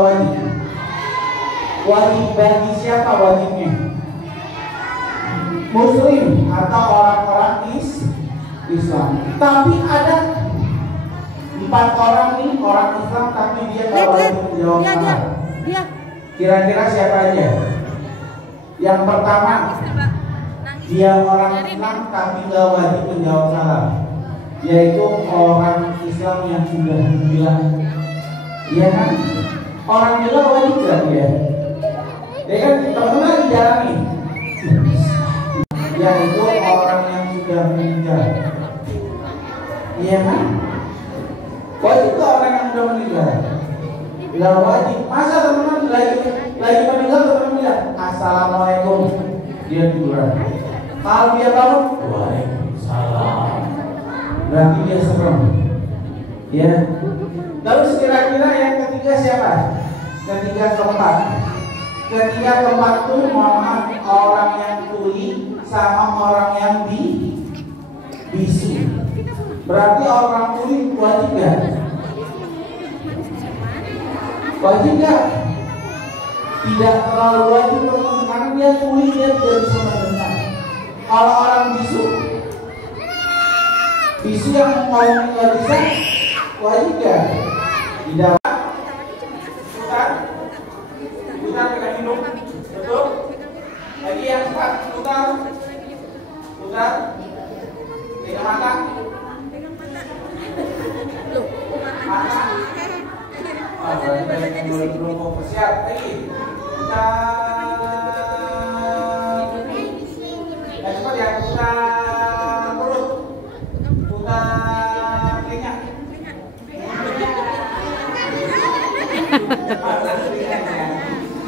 Wajib. Wajib bagi siapa wajibnya? Muslim atau orang-orang Islam. Tapi ada 4 orang nih orang Islam tapi dia nggak wajib menjawab salam. Kira-kira siapa aja? Yang pertama, dia orang Islam tapi nggak wajib menjawab salam, yaitu orang Islam yang sudah bilang, iya kan? Orang bilang wajib gak dia? Ya kan teman-teman lagi jalan nih, yaitu orang yang sudah meninggal, iya kan? Wajib ke orang yang sudah meninggal? Nggak wajib. Masa teman-teman lagi meninggal teman-teman bilang assalamualaikum, dia tiduran. Kalau dia bangun, waalaikumsalam, berarti dia serem, ya. Terus kira-kira yang ketiga siapa? Ketiga keempat tuh mohon orang yang tuli sama orang yang bisu. Berarti orang tuli wajib gak? Wajib gak? Tidak terlalu wajib teman-teman, karena dia tuli, dia tidak bisa mendengar. Kalau orang bisu yang ngomong nggak bisa, wajib gak? Tidak. Putar pegang hidung, betul? Lagi yang cepat, putar, pegang mata. Oh, belum mau siap lagi. Putar. Yang cepat ya, putar perut, putar telinga.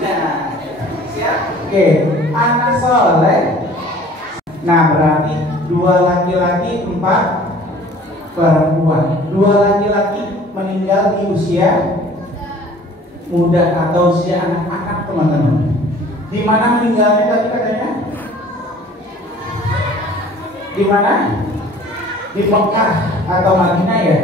Nah, siap? Oke, anak soleh. Nah, berarti 2 laki-laki 4 perempuan. 2 laki-laki meninggal di usia muda atau usia anak-anak teman-teman. Di mana meninggalnya tadi katanya? Di mana? Di Mekah atau Madinah ya?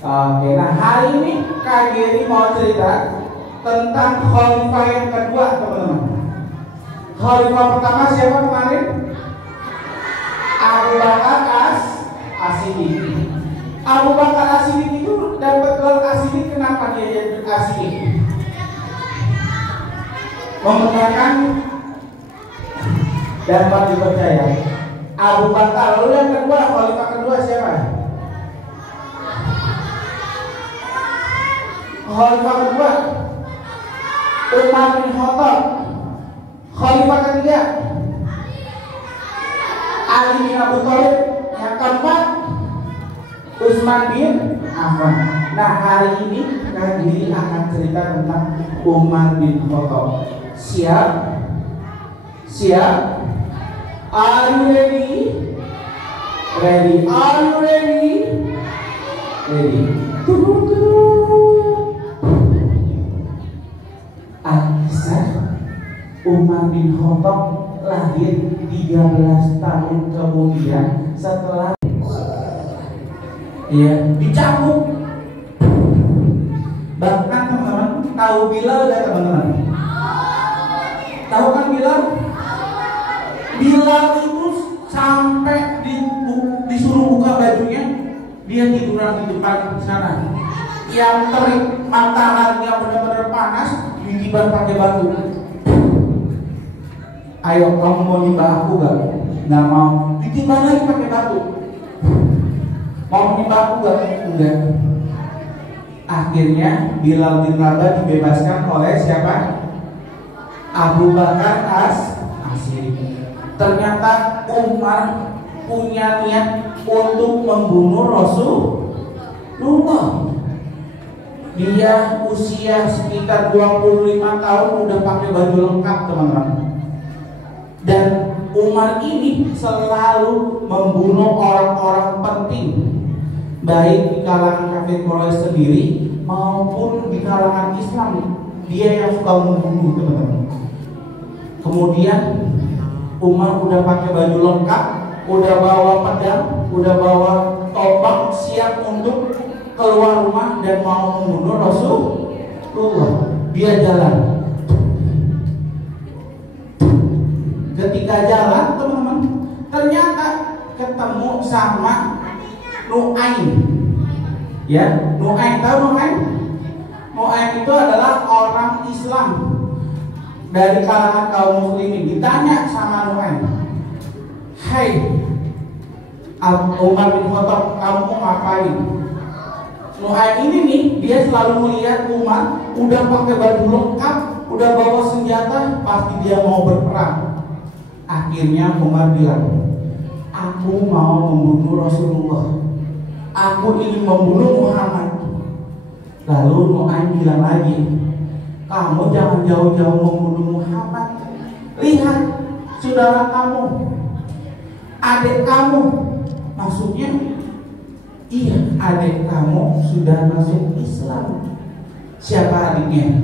Oke, nah hari ini Kak Geri mau cerita tentang khalifah yang kedua teman-teman. Khalifah pertama siapa kemarin? Abu Bakar As-Siddiq. Abu Bakar As-Siddiq itu dapat gelar As-Siddiq, kenapa dia jadi As-Siddiq? Menggunakan dapat dipercaya. Abu Bakar, lalu yang kedua, khalifah kedua siapa? Khalifah kedua Umar bin Khattab. Khalifah ketiga Ali bin Abi Thalib. Yang keempat Utsman bin Affan. Nah, hari ini Kak Giri akan cerita tentang Umar bin Khattab. Siap? Are you ready? Ready. Are you ready? Ready. Alkisah Umar bin Khattab lahir 13 tahun kemudian setelah dicambuk. Bahkan teman-teman tahu Bilal gak teman-teman? Tahu kan Bilal? Bilal itu sampai disuruh buka bajunya, dia tiduran di depan sana. Yang terik, mataharinya benar-benar panas, dikibar pakai batu. Ayo kamu mau nimbah aku gak? Nggak mau. Dikibar lagi pakai batu. Mau nimbah aku gak? Enggak. Akhirnya Bilal bin Rabah dibebaskan oleh siapa? Abu Bakar As-Siddiq. Ternyata Umar punya niat untuk membunuh Rasulullah. Dia usia sekitar 25 tahun udah pakai baju lengkap teman-teman. Dan Umar ini selalu membunuh orang-orang penting, baik di kalangan kafir Quraisy sendiri maupun di kalangan Islam. Dia yang suka membunuh teman-teman. Kemudian Umar udah pakai baju lengkap, udah bawa pedang, udah bawa tombak, siap untuk keluar rumah dan mau membunuh Rasulullah. Dia jalan. Ketika jalan, teman-teman, ternyata ketemu sama Nu'aim. Ya, Nu'aim, tahu Nu'aim? Nu'aim itu adalah orang Islam dari kalangan kaum muslimin. Ditanya sama Nu'aim, "Hai Umar bin Khattab, kamu mau ngapain?" Nu'aim ini nih, dia selalu melihat Umar udah pakai baju lengkap, udah bawa senjata, pasti dia mau berperang. Akhirnya Umar bilang, "Aku mau membunuh Rasulullah. Aku ingin membunuh Muhammad." Lalu Nu'aim bilang lagi, "Kamu jangan jauh-jauh membunuh Muhammad. Lihat saudara kamu, adik kamu." Maksudnya, iya, adik kamu sudah masuk Islam. Siapa adiknya?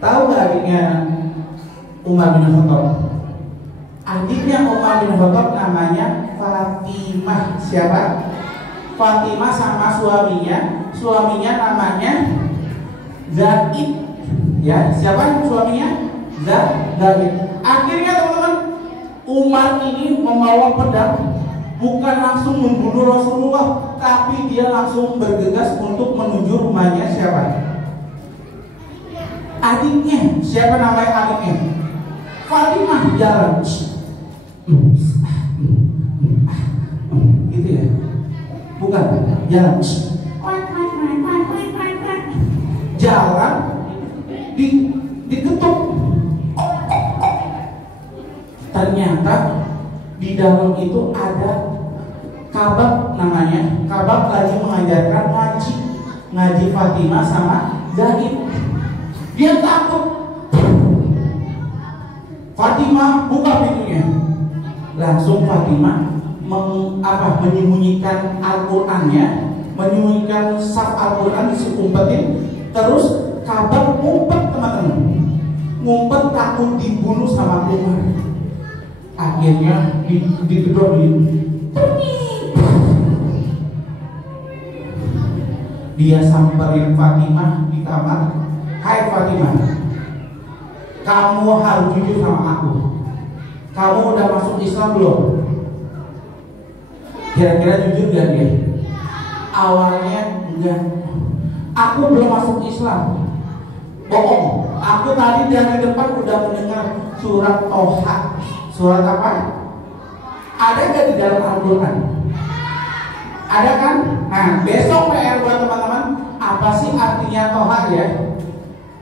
Tahu gak adiknya Umar bin Khattab? Adiknya Umar bin Khattab namanya Fatimah. Siapa? Fatimah sama suaminya. Suaminya namanya Zaid. Ya, siapa suaminya? Zaid. Akhirnya teman-teman, Umar ini membawa pedang, bukan langsung membunuh Rasulullah, tapi dia langsung bergegas untuk menuju rumahnya siapa? Adiknya. Siapa namanya adiknya? Fatimah. Jalan gitu ya? Bukan, jalan jalan diketuk. Ternyata di dalam itu ada Kabab namanya. Kabab lagi mengajarkan ngaji Fatimah sama Zaid. Dia takut. Fatimah buka pintunya. Langsung Fatimah menyembunyikan Al-Qur'annya, menyembunyikan saf Al-Qur'an, diumpetin. Terus Kabab ngumpet, teman-teman. Ngumpet takut dibunuh sama Umar. Akhirnya digedor dia samperin Fatimah di kamar. "Hai Fatimah, kamu harus jujur sama aku. Kamu udah masuk Islam belum?" Kira-kira jujur gak dia? Awalnya enggak. "Aku belum masuk Islam." Bohong. Aku tadi dari depan udah mendengar surat Toha. Surat apa? Ada gak di dalam Al-Quran? Ada kan? Nah, besok PR buat teman-teman, apa sih artinya Toha ya?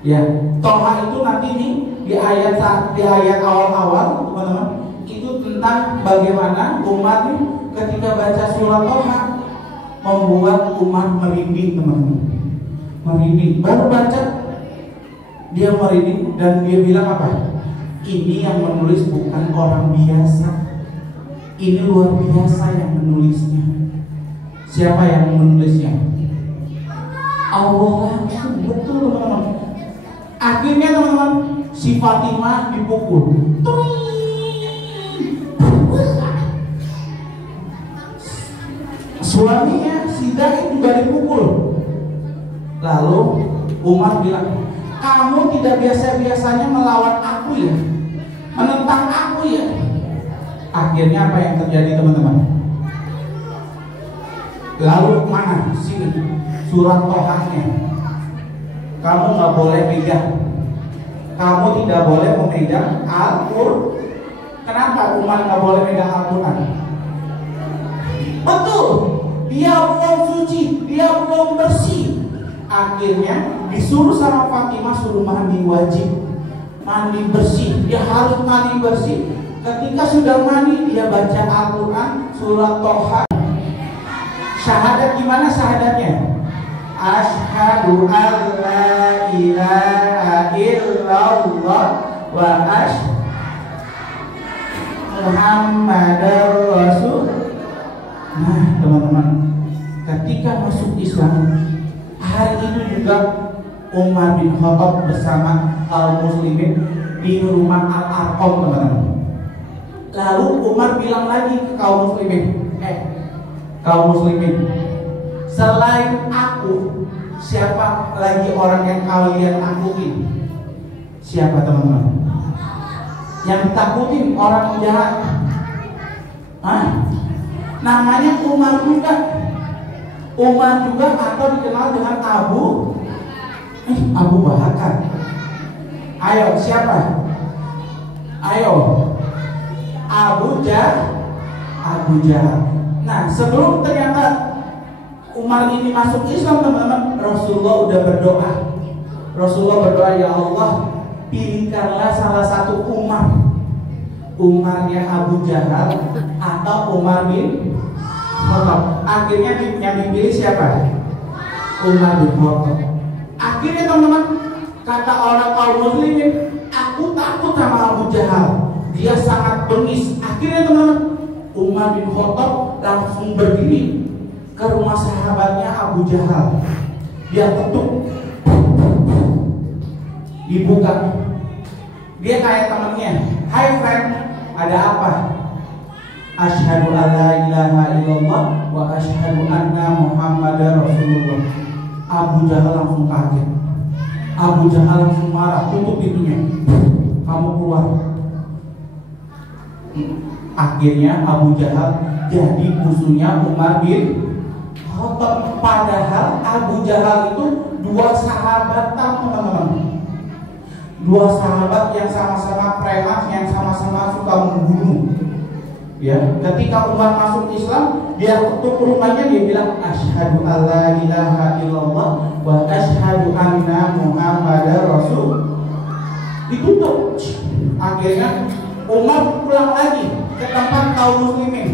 Ya, Toha itu nanti nih di ayat awal-awal, teman-teman, itu tentang bagaimana umat nih ketika baca surat Toha membuat umat merinding, teman-teman. Merinding. Baru baca dia merinding dan dia bilang apa? Ini yang menulis bukan orang biasa. Ini luar biasa yang menulisnya. Siapa yang menulisnya? Allah langsung. Betul, teman-teman. Akhirnya teman-teman, si Fatimah dipukul. Suaminya si Zaid juga dipukul. Lalu Umar bilang, "Kamu tidak biasa-biasanya melawan aku ya, menentang aku ya." Akhirnya apa yang terjadi, teman-teman? Lalu mana sini surat Tohanya? Kamu nggak boleh pegang. Kamu tidak boleh memegang Al-Qur'an. Kenapa Umar nggak boleh pegang Al-Quran? Betul, dia belum suci, dia belum bersih. Akhirnya disuruh sama Fatimah suruh mandi wajib, mandi bersih. Dia harus mandi bersih. Ketika sudah mandi, dia baca Al-Quran surat Toha. Syahadat gimana syahadatnya? Asyhadu an la ilaha illallah wa asyhadu Muhammadar Rasul. Nah, teman-teman, ketika masuk Islam, hari itu juga Umar bin Khattab bersama kaum muslimin di rumah Al-Arqam, teman-teman. Lalu Umar bilang lagi ke kaum muslimin, kaum muslimin, selain aku siapa lagi orang yang kalian takutin? Siapa teman-teman? Yang takutin orang jahat? Hah? Namanya Umar juga. Umar juga atau dikenal dengan Abu Bakar. Ayo siapa? Ayo Abu Jahal. Nah, sebelum ternyata Umar ini masuk Islam, teman-teman, Rasulullah udah berdoa. Rasulullah berdoa, ya Allah, pilihkanlah salah satu Umarnya Abu Jahal atau Umar bin Khattab. Akhirnya yang dipilih siapa? Umar bin Khattab. Akhirnya teman-teman, kata orang kaum muslimin, aku takut sama Abu Jahal, dia sangat bengis. Akhirnya teman-teman, Umar bin Khattab langsung berdiri ke rumah sahabatnya Abu Jahal. Dia ketuk, dibuka. Dia kayak temennya, "Hai friend, ada apa?" "Asyhadu alla ilaha illallah wa asyhadu anna Muhammadar Rasulullah." Abu Jahal langsung kaget. Abu Jahal langsung marah, tutup pintunya. "Kamu keluar." Akhirnya Abu Jahal jadi musuhnya Umar bin Khattab. Padahal Abu Jahal itu dua sahabat, teman-teman. Dua sahabat yang sama-sama preman, yang sama-sama suka membunuh. Ya, ketika Umar masuk Islam, dia ketuk rumahnya, dia bilang, "Asyhadu alla ilaha illallah wa asyhadu anna Muhammadar Rasul." Ditutup. Akhirnya Umar pulang lagi ke tempat kaum muslimin.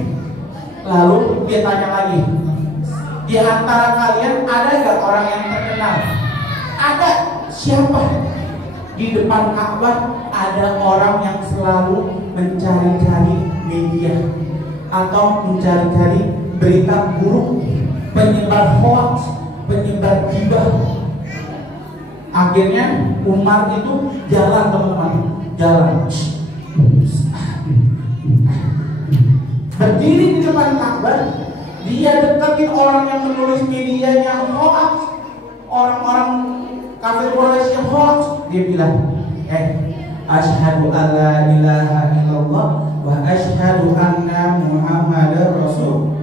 Lalu dia tanya lagi, "Di antara kalian ada gak orang yang terkenal?" "Ada." "Siapa?" "Di depan Ka'bah ada orang yang selalu mencari-cari media atau mencari-cari berita buruk, penyebar hoax, penyebar gibah." Akhirnya Umar itu jalan, teman-teman, jalan, berdiri di depan Ka'bah. Dia deketin orang yang menulis medianya hoax, orang-orang kafir Quraisy yang hoax. Dia bilang, "Asyhadu alla ilaha illallah wa asyhadu anna Muhammadar Rasul."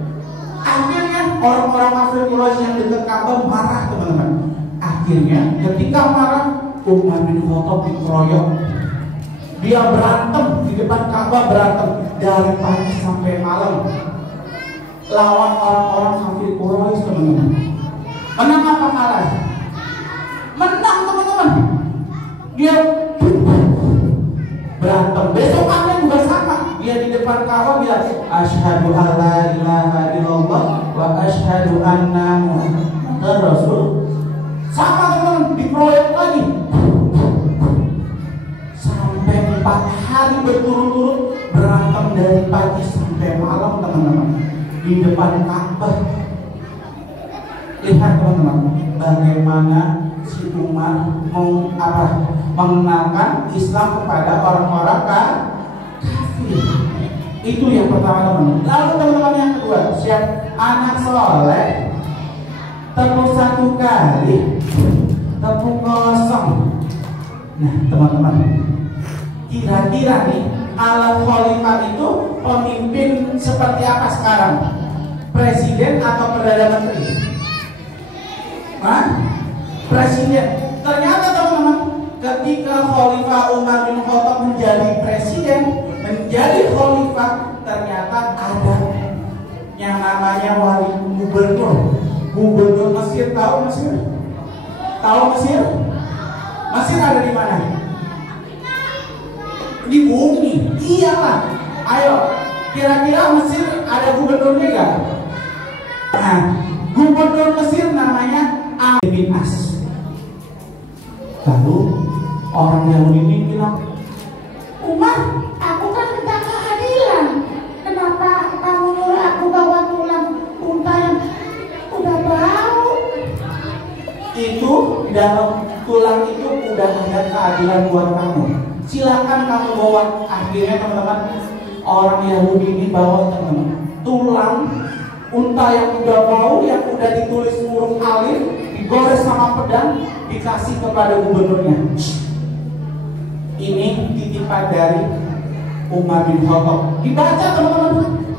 Akhirnya orang-orang kafir Quraisy yang dekat Ka'bah marah, teman-teman. Akhirnya ketika marah, Umar bin Khattab dikeroyok. Dia berantem di depan Ka'bah, berantem dari pagi sampai malam lawan orang-orang kafir Quraisy, teman-teman. Menang apa kalah? Menang, teman-teman. Dia berantem. Besokannya juga sama. Dia di depan Ka'bah bilang, "Asyhadu alla ilaha illallah wa asyhadu anna Muhammadar Rasul." Sama, teman-teman, dikeroyok lagi. 4 hari berturut-turut berantem dari pagi sampai malam, teman-teman, di depan Ka'bah. Lihat, teman-teman, bagaimana si Umar mengenalkan Islam kepada orang-orang kafir. Itu yang pertama, teman-teman. Lalu teman-teman yang kedua, siap anak soleh, tepuk 1 kali, tepuk kosong. Nah, teman-teman, kira-kira nih, ala khalifah itu pemimpin seperti apa sekarang? Presiden atau Perdana Menteri? Presiden. Ternyata, teman-teman, ketika Khalifah Umar bin Khattab menjadi presiden, menjadi khalifah, ternyata ada yang namanya wali gubernur. Gubernur Mesir, tahu Mesir? Tahu Mesir? Mesir ada di mana? Di bumi. Iyalah. Ayo, kira-kira Mesir ada gubernurnya gak? Nah, gubernur Mesir namanya Amr bin As. Lalu orang Yahudi ini bilang, "Umar, aku kan minta keadilan. Kenapa kamu nyuruh aku bawa tulang unta yang udah bau?" Itu dalam tulang itu udah ada keadilan buat kamu. Silakan kamu bawa. Akhirnya, teman-teman, orang Yahudi ini bawa, teman-teman, tulang unta yang udah bau, yang udah ditulis huruf alif, digores sama pedang, dikasih kepada gubernurnya. Ini titipan dari Umar bin Khattab. Dibaca teman-teman.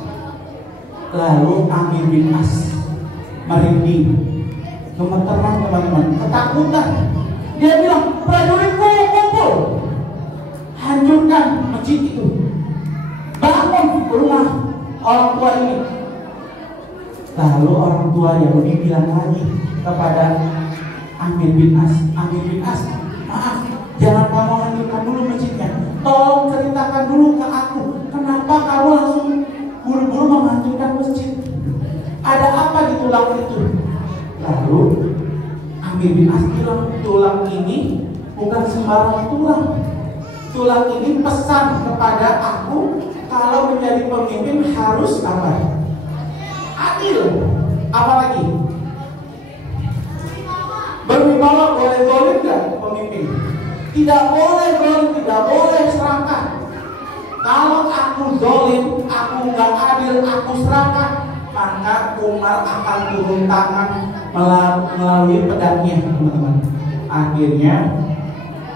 Lalu Amir bin As merinding, gemeteran teman-teman, ketakutan. Dia bilang, prajurit kumpul, hancurkan masjid itu, bangun rumah orang tua ini. Lalu orang tua Yahudi bilang lagi kepada Amir bin As, maaf, jangan kamu hancurkan dulu masjidnya. Tolong ceritakan dulu ke aku, kenapa kamu langsung buru-buru menghancurkan masjid? Ada apa di tulang itu? Lalu Amir bin As bilang, tulang ini bukan sembarang tulang. Tulang ini pesan kepada aku, kalau menjadi pemimpin harus apa? Adil. Apalagi? Berwibawa. Boleh zalim nggak pemimpin? Tidak boleh zalim, tidak boleh serakah. Kalau aku zalim, aku nggak adil, aku serakah, maka Umar akan turun tangan melalui pedangnya, teman-teman. Akhirnya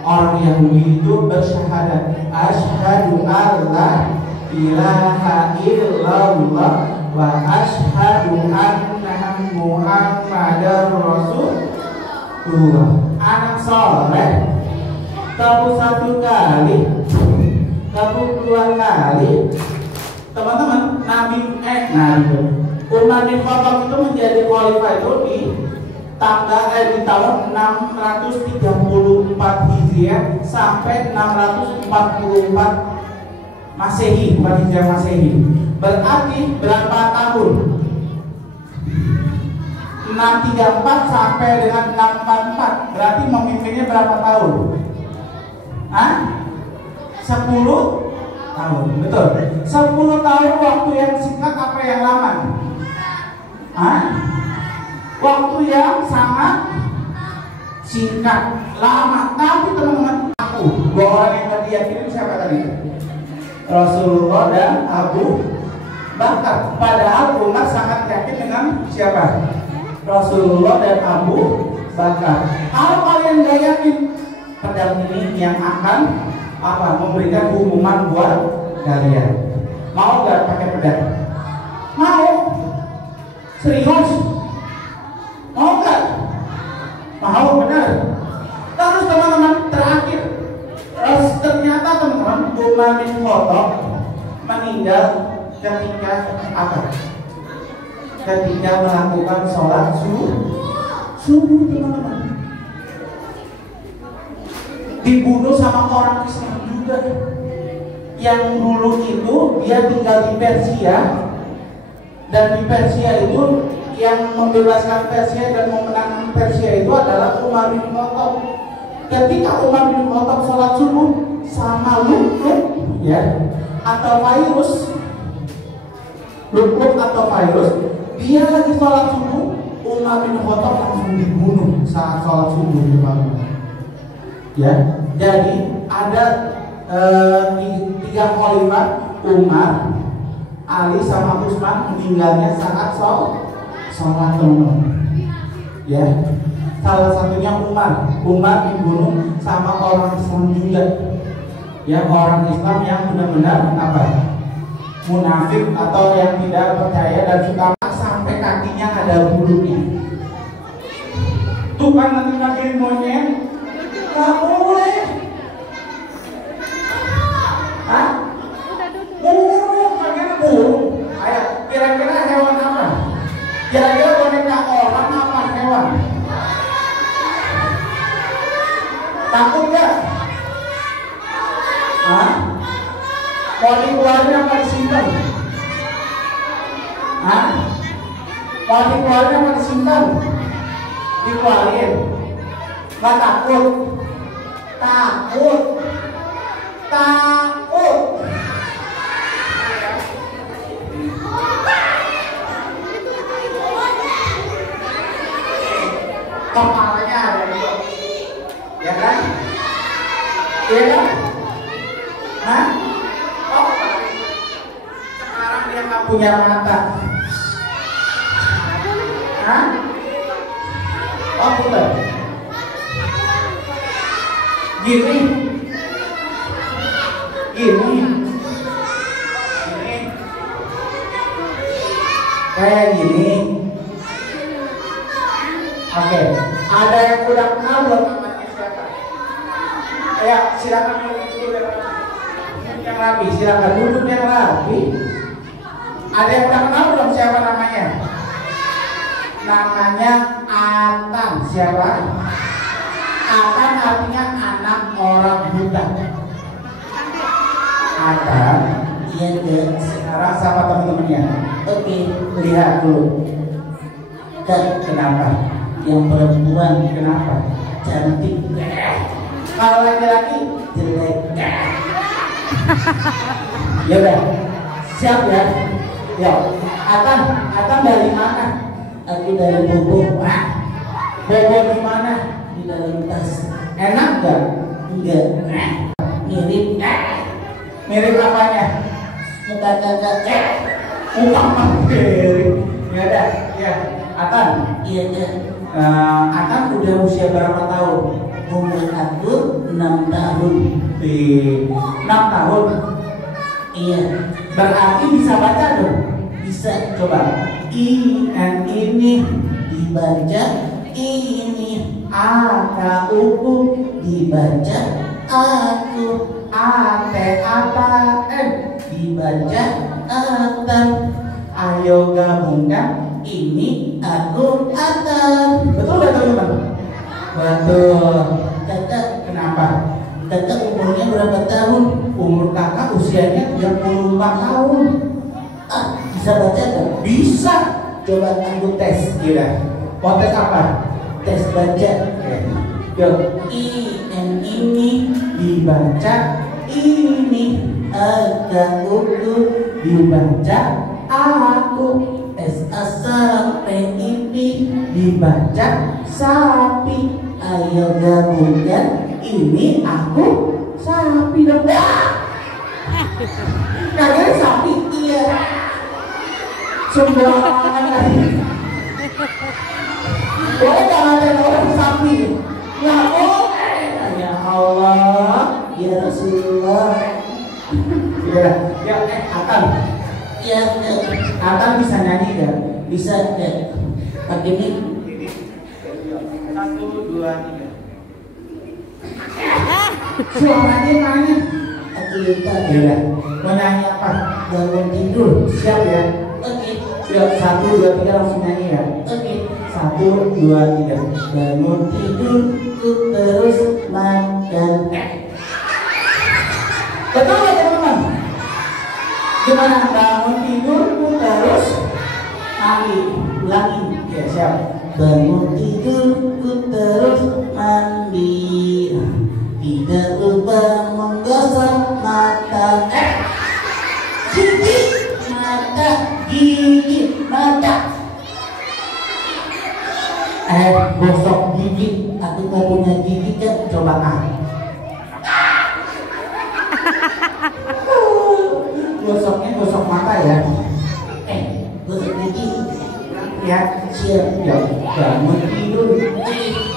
orang Yahudi itu bersyahadat, asyhadu alla ilaha illallah wa asyhadu anna Muhammadar Rasulullah. Anak soleh, kamu satu kali, kamu dua kali. Teman-teman, Umar bin Khattab itu menjadi khalifah itu di tahun 634 Hijriah sampai 644 Masehi, bukan Hijriah Masehi. Berarti berapa tahun? 634 sampai dengan 644. Berarti memimpinnya berapa tahun? 10 tahun, betul. 10 tahun waktu yang singkat apa yang lama? Waktu yang sangat singkat, lama. Tapi teman-teman, dua orang yang tadi yakinin siapa tadi? Rasulullah dan Abu Bakar. Padahal Umar sangat yakin dengan siapa? Rasulullah dan Abu Bakar. Kalau kalian gak yakin, pedang ini yang akan memberikan hukuman buat kalian. Mau gak pakai pedang? Mau? Serius? Mau gak? Mau, benar. Terus teman-teman, terakhir, ternyata teman-teman, Umar bin Khattab meninggal ketika apa? Ketika melakukan sholat subuh, teman-teman. Dibunuh sama orang Islam juga. Yang dulu itu dia tinggal di Persia, dan di Persia itu yang membebaskan Persia dan memenangkan Persia itu adalah Umar bin Khattab. Ketika Umar bin Khattab sholat subuh sama lukluk atau virus, dia lagi sholat subuh, Umar bin Khattab langsung dibunuh saat sholat subuh, teman-teman. Jadi ada 3 khalifah, Umar, Ali sama Utsman meninggalnya saat sholat, teman-teman. Salah satunya Umar dibunuh sama orang Islam juga. Orang Islam yang benar-benar munafik atau yang tidak percaya dan suka sampai kakinya ada bulunya. Tuh kan nanti monyet, gak boleh. Burung, pengen burung. Ayo, kira-kira hewan apa? Kira-kira boneka orang apa hewan? Takut gak? Mau dikeluarin apa disimpan? Mau dikeluarin apa disimpan? Dikeluarin. Gak takut? Takut. Kepalanya ada dua, ya kan? Iya kan? Sekarang dia nggak punya mata. Oh putar. Gini. Kayak gini. Oke. Ada yang udah kenal belum namanya siapa? Ya, silakan duduk yang rapi. Silakan duduk yang rapi. Ada yang udah kenal belum siapa namanya? Namanya Atan. Siapa? Atan artinya anak orang buta. Atan. Iya deh. Sekarang sama teman-temannya. Oke, lihat dulu. Kenapa? Yang perempuan kenapa? Cantik. Kalau laki-laki jelek. Ya udah, siap ya. Ya, Atan dari mana? Aku dari Bogor. Bogor di mana? Di dalam tas. Enak gak? Enggak. Mirip. Mirip apanya? Muka kakak. Muka mirip. Ya udah, ya. Atan. Iya ya. Atan udah usia berapa tahun? Umur aku 6 tahun. 6 tahun. Iya. Berarti bisa baca dong? Bisa. Coba. Ini dibaca ini. Aku dibaca aku. Apa? Dibaca Atan. Ayo gabungkan. Ini aku Atan. Betul gak teman-teman? Betul. Kakak kenapa? Kakak umurnya berapa tahun? Umur kakak usianya 34 tahun. Bisa baca gak? Bisa. Coba aku tes. Gila. Mau tes apa? Tes baca. Yuk. Ini dibaca ini. Aku dibaca aku. S-A-S-A-P ini dibaca sapi. Ayo gabungkan. Ini aku sapi dong. Kalian sapi? Iya. Sembarangan. Boleh gak ada orang sapi? Ya boleh. Ya Allah. Ya Rasulullah. Ya, Atan. Ya, Atan bisa nyanyi gak? Bisa gak? Pakai ini. 1, 2, 3. Suaranya mana? Aku lupa. Ya. Mau nyanyi apa? Bangun tidur. Siap ya? Oke. Siap. 1, 2, 3 langsung nyanyi ya? Oke. 1, 2, 3. Bangun tidur, ku terus makan. Betul ya teman-teman? Gimana? Bangun tidur, ku terus mandi. Ulangi. Ya siap. Bangun tidur, ku terus mandi. Tidak lupa menggosok mata. Gigi mata, gigi mata. Gosok gigi. Aku gak punya gigi kan? Coba Gosoknya gosok mata ya. Gosok gigi. Ya, siap. Ya, bangun tidur.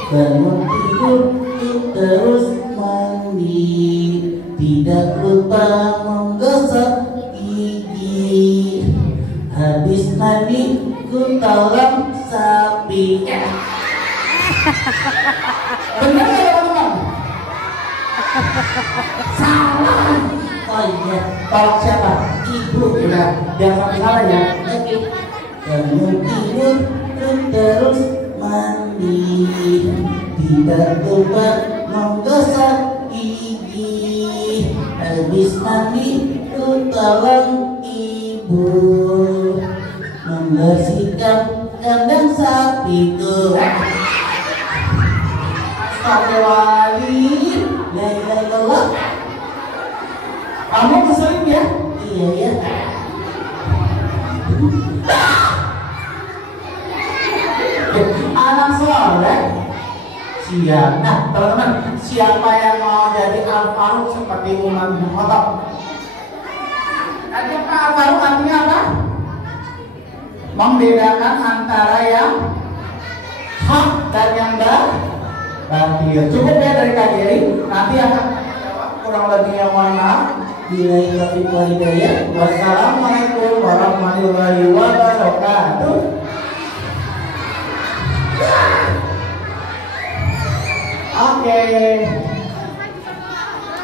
Bangun tidur, terus mandi. Tidak lupa menggosok gigi. Habis mandi, ku tolong sapi. Benar ya teman-teman? Salah. Oh iya. Tolong siapa? Ibu. Udah, biar sampai salah ya. Oke. Bangun tidur, terus mandi. Tidak lupa menggosok gigi. Habis mandi, ku tolong ibu membersihkan kandang sapiku. Astagfirullahaladzim. La ilaha illallah. Kamu keselin ya? Iya ya. Anak soleh. Siap. Nah teman-teman, siapa yang mau jadi Al-Faruq seperti Umar bin Khattab? Tadi apa Al-Faruq artinya apa? Membedakan antara yang hak dan yang batil. Cukup ya dari Kak Geri. Nanti akan jawab kurang lebihnya, mohon maaf. Billahi taufiq wal hidayah. Wassalamualaikum warahmatullahi wabarakatuh. Oke.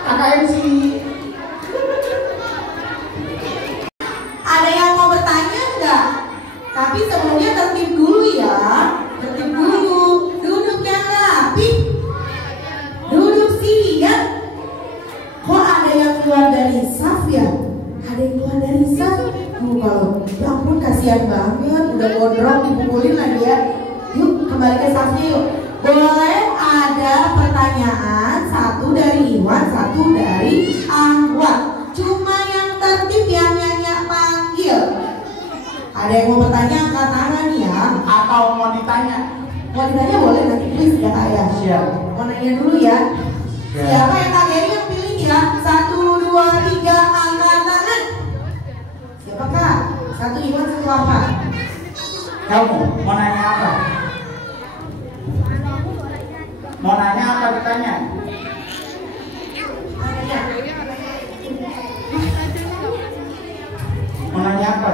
Kakak MC. Ada yang mau bertanya enggak? Tapi sebelumnya tertib dulu ya. Tertib dulu. Duduk yang rapi. Duduk siap. Kok ada yang keluar dari saf ya? Ada yang keluar dari saf. Kalau ya ampun kasihan banget. Udah gondrong dipukulin lagi ya. Yuk kembali ke safnya yuk. Boleh ada pertanyaan, satu dari Iwan, satu dari Ahwat. Cuma yang tertib yang nyanyi panggil. Ada yang mau bertanya angkat tangan ya? Atau mau ditanya? Mau ditanya boleh, nanti please ya kak ya. Siap. Mau nanya dulu ya. Siap. Siapa yang Kak Geri yang pilih ya? 1, 2, 3 angkat tangan. Siapa kak? Satu Iwan, satu Ahwat. Kamu mau nanya apa? Mau nanya apa ditanya? Mau nanya apa?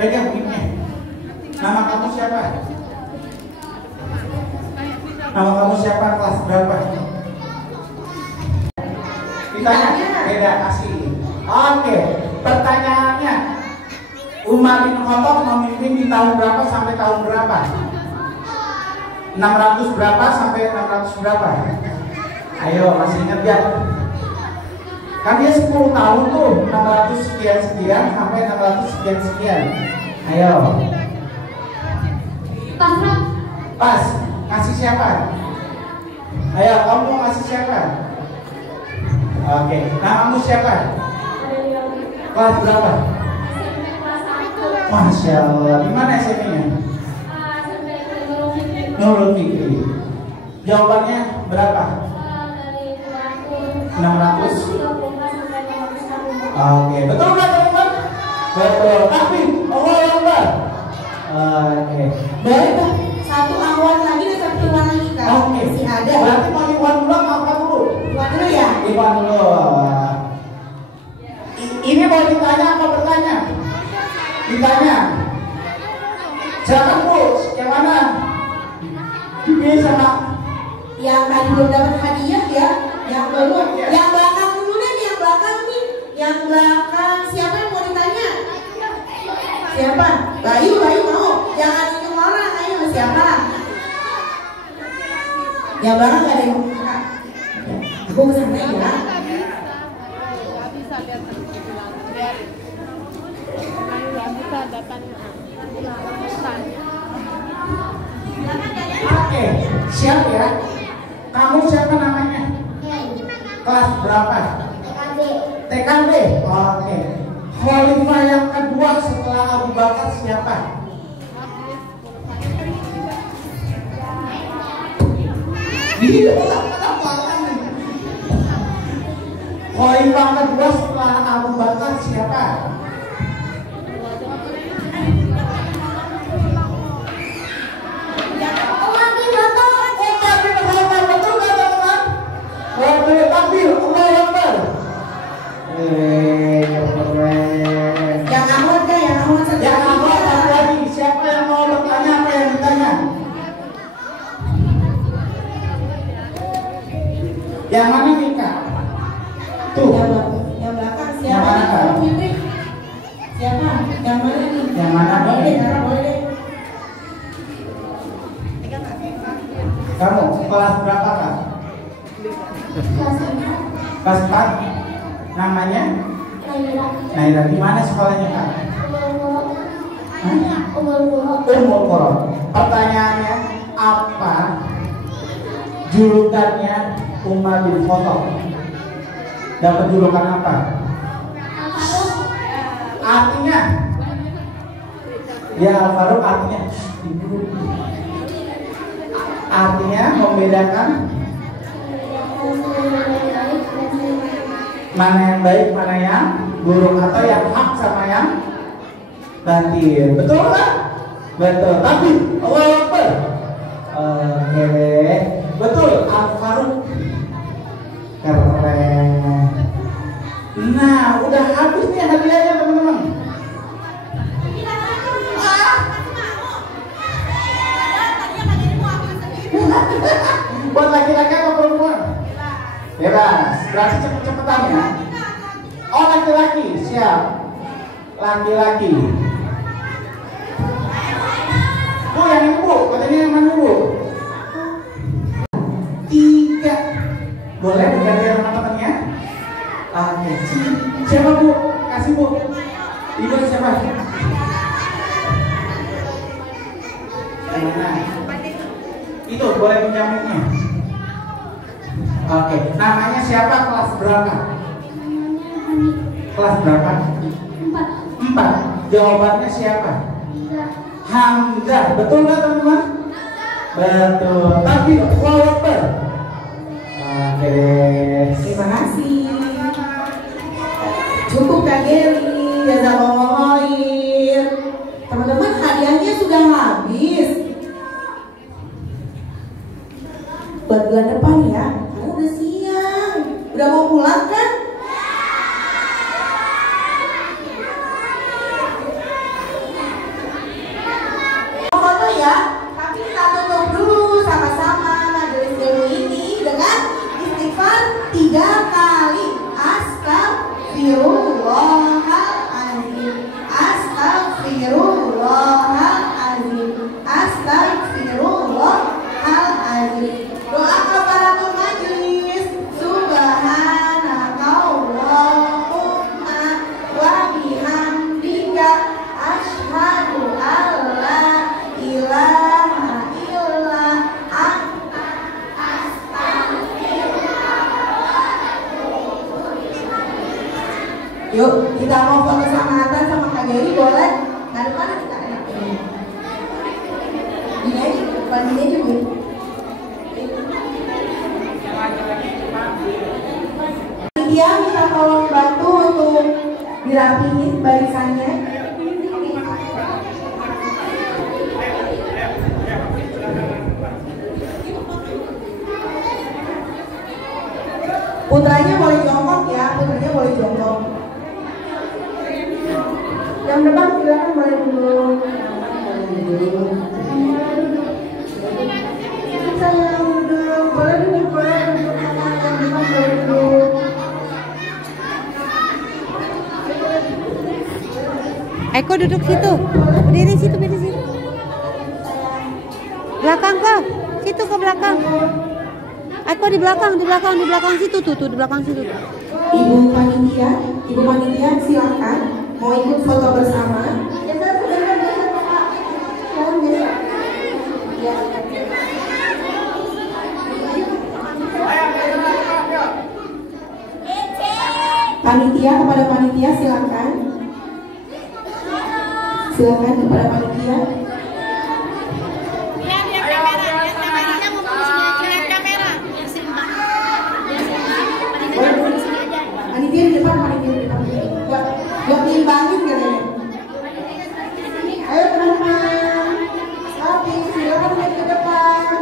Pegang mic-nya. Nama kamu siapa? Nama kamu siapa? Kelas berapa? Ditanya? Beda, kasih. Oke, pertanyaannya, Umar bin Khattab memimpin di tahun berapa sampai tahun berapa? 600 berapa sampai 600 berapa? Ayo, masih ingat ya? Kan dia 10 tahun tuh, 600 sekian-sekian sampai 600 sekian-sekian. Ayo. Pas. Kasih siapa? Ayo, kamu mau kasih siapa? Oke, namamu siapa? Kelas berapa? Masya Allah, di mana SMP-nya? Nurul Fikri. Jawabannya berapa? 600. Oke, betul nggak teman-teman? Betul. Tapi Allah Akbar. Oke. Baik Kak, satu Ahwat lagi dan satu Iwan lagi Kak. Oke. Masih ada. Berarti mau Iwan dulu atau apa dulu? Iwan dulu ya. Iwan dulu. Ini mau ditanya apa bertanya? Ditanya. Silakan Bu, yang mana? Ini sama Yang tadi belum dapat hadiah ya. Yang belum. Yang belakang dulu deh, yang belakang nih. Yang belakang siapa yang mau ditanya? Siapa? Bayu mau. Jangan nunjuk orang, ayo siapa? Yang belakang gak ada yang mau buka. Aku kesana ya. Oke, siap ya. Kamu siapa namanya? Kelas berapa? TKB. Oke. Khalifah yang kedua setelah Abu Bakar siapa? Iya, Khalifah kedua setelah Abu Bakar siapa? Yang Ahwat kan, yang Ahwat satu. Yang Ahwat satu lagi. Siapa yang mau bertanya? Apa yang ditanya? Yang mana Mika? Tuh. Yang belakang siapa? Yang mana, Kak? Siapa? Yang mana nih? Yang mana? Boleh deh, Kak, boleh deh. Kamu kelas berapa Kak? Kelas 4. Namanya? Naira. Di mana sekolahnya Kak? Ummul Qura. Pertanyaannya, apa julukannya Umar bin Khattab? Dapat julukan apa? Artinya? Ya, Al-Faruq artinya artinya membedakan mana yang baik, mana yang buruk, atau yang hak sama yang batil. Betul kan? Betul. Tapi Allahu Akbar. Oke. Betul. Al-Faruq. Keren. Nah, udah habis nih hadiahnya teman-teman. Buat laki-laki atau perempuan? Bebas. Berarti cepet-cepetan ya. Oh, laki-laki. Siap. Laki-laki. Bu, yang ini bu. Katanya yang mana bu? 3. Boleh diganti teman-temannya? Oke. Siapa bu? Kasih bu. Ibu siapa? Mana? Itu boleh pinjaminnya. Oke. Namanya siapa? Kelas berapa? Kelas berapa? 4. Jawabannya siapa? Hamzah. Betul nggak teman-teman? Betul. Tapi Allahu Akbar. Oke. Terima kasih. Cukup Kak Geri, jazakallahu khair. Teman-teman, hadiahnya sudah habis. Buat bulan depan ya, karena udah siang. Udah mau pulang kan? Foto ya, tapi kita tutup dulu sama-sama majelis ilmu ini dengan istighfar 3 kali. Astagfirullahaladzim, astagfirullahaladzim, astagfirullahaladzim. Doa kafaratul majlis. Subhanakallahumma wa bihamdika asyhadu alla ilaha illa anta astaghfiruka. Yuk, kita mau foto sama Atan sama Kak Geri, boleh? Nah, depan kita enak ini. Ini aja, depan ini aja Bu. Dia minta tolong bantu untuk dirapihin barisannya. Putranya boleh jongkok ya, putranya boleh jongkok. Yang depan silakan boleh dulu. Saya duduk, boleh duduk, boleh duduk. Yang depan boleh duduk. Eko duduk situ, berdiri situ, berdiri situ. Belakang kok, situ ke belakang. Eko di belakang situ tuh, di belakang situ. Ibu panitia silakan mau ikut foto bersama. Panitia, kepada panitia silakan. Silakan kepada panitia. Panitia di depan, panitia di depan. Gak diimbangin katanya. Ayo teman-teman. Tapi silakan naik ke depan.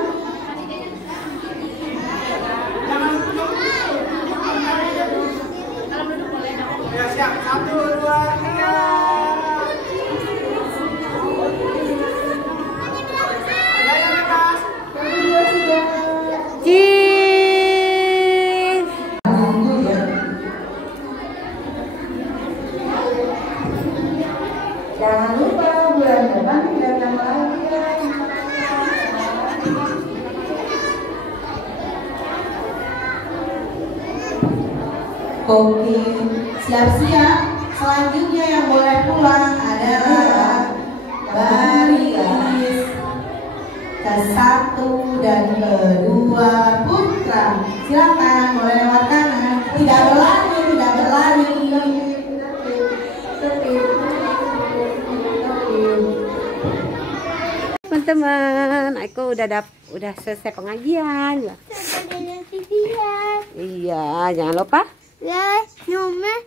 Ya siap. 1, 2, 3. Jangan lupa bulan depan datang lagi. Oke, siap-siap. Selanjutnya yang boleh pulang adalah baris ke-1 dan ke-2 putra. Silakan boleh lewat kanan. Tidak berlari, tidak berlari. Teman-teman, aku udah selesai pengajian. Iya, jangan lupa like, comment,